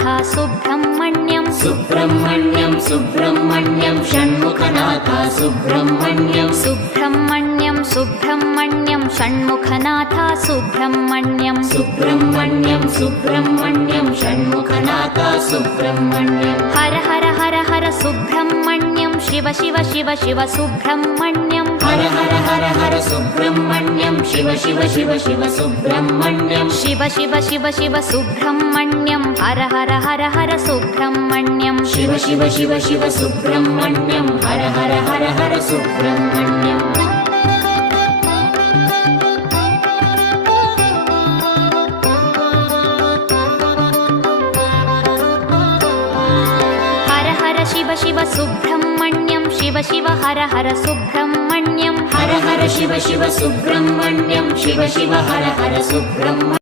Shanmukhanath Subrahmanyam Subrahmanyam Subrahmanyam Shanmukhanath Subrahmanyam Subrahmanyam Subrahmanyam Shanmukhanath Subrahmanyam Subrahmanyam Subrahmanyam Shanmukhanath Subrahmanyam Har Har Har Har Subrahmanyam Shiva Shiva Shiva Shiva Subrahmanyam Har Har Har Har Subrahmanyam Shiva Shiva Shiva Shiva Subrahmanyam Shiva Shiva Shiva Shiva Subrahmanyam Har Har Har Har Subrahmanyam Shiva Shiva Shiva Shiva Subrahmanyam Har Har Har Har Subrahmanyam Har Har Shiva Shiva Subrahmanyam Shiva Shiva Har Har Subrahmanyam Har Har Shiva Shiva Subrahmanyam Shiva Shiva Har Har Subrahmanyam